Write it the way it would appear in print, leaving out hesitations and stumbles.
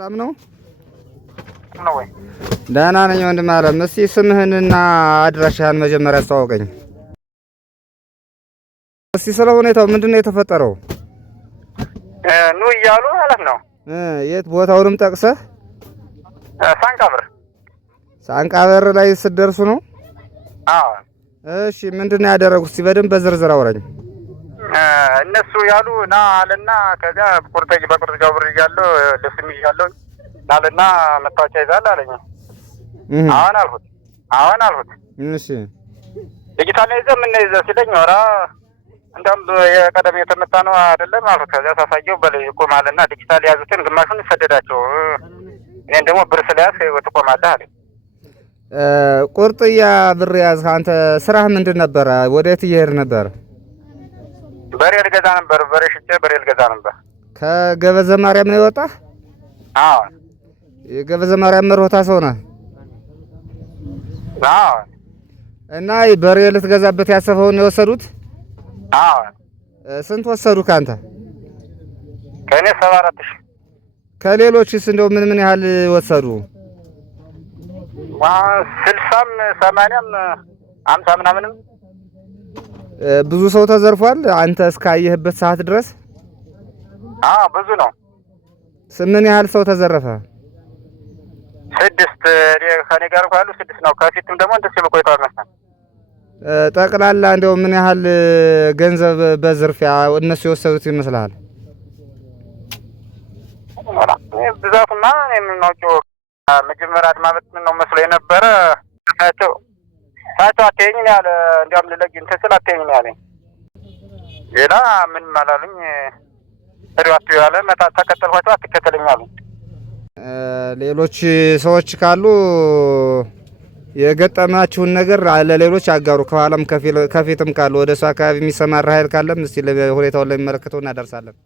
ሰላም ነው ነው ወይ? ደህና ነኝ ወንድም አለም። እስቲ ስምህንና አድራሻህን መጀመሪያ አስተዋውቀኝ። እስቲ ስለ ሁኔታው ምንድነው የተፈጠረው? ኑ እያሉ ማለት ነው። የት ቦታውንም ጠቅሰህ? ሳንቃበር ላይ ስትደርሱ ነው? አዎ። እሺ ምንድነው ያደረጉት? እስቲ በደንብ በዝርዝር አውራኝ። እነሱ ያሉ ና አለና ከዛ በቁርጠኛው ብር እያለው ልብስም እያለው ናልና መታወቂያ ይዛል አለኝ። አሁን አልሁት። እሺ ዲጂታል ይዘህ ምን ይዘህ ሲለኝ ኧረ እንደውም የቀደም የተመታ ነው አይደለም አልሁት። ከዛ ሳሳየው በላይ ይቆማልና ዲጂታል ያዙትን ግማሹን ሰደዳቸው፣ እኔን ደግሞ ብር ስለያዝክ ትቆማለህ አለኝ። ቁርጥያ ብር ያዝህ አንተ። ስራህ ምንድን ነበረ? ወዴት እየሄድህ ነበር? በሬ ልገዛ ነበር። በሬ ሽጬ በሬ ልገዛ ነበር። ከገበዘ ማርያም ነው የወጣህ? አዎ። የገበዘ ማርያም መርሆታ ሰው ነህ? አዎ። እና በሬ ልትገዛበት ያሰፈውን ነው የወሰዱት? አዎ። ስንት ወሰዱ ካንተ? ከኔ 74,000። ከሌሎችስ እንደው ምን ያህል ወሰዱ? 60ም 80ም 50 ምናምንም። ብዙ ሰው ተዘርፏል አንተ እስካየህበት ሰዓት ድረስ? አዎ ብዙ ነው። ምን ያህል ሰው ተዘረፈ? 6 ከኔ ጋር እንኳን ያሉ 6 ነው። ከፊትም ደግሞ እንደዚህ በቆይቷል መሰለኝ። ጠቅላላ እንደው ምን ያህል ገንዘብ በዝርፊያ እነሱ የወሰዱት ይመስላል? ብዛቱማ የምናውቀው መጀመሪያ አድማበት ነው መስሎ የነበረ። ታቸው አትይኝ ነው ያለ። እንዲያውም ልለጅ እንትን ስል አትይኝ ነው ያለኝ። ሌላ ምንም አላሉኝ። ሪዋቱ ያለ መጣ ተከተልኳቸው። አትከተለኝ አሉ። ሌሎች ሰዎች ካሉ የገጠማችሁን ነገር ለሌሎች አጋሩ። ከኋላም ከፊትም ካሉ ወደ እሱ አካባቢ የሚሰማራ ኃይል ካለም እስቲ ሁኔታውን ለሚመለከተው እናደርሳለን።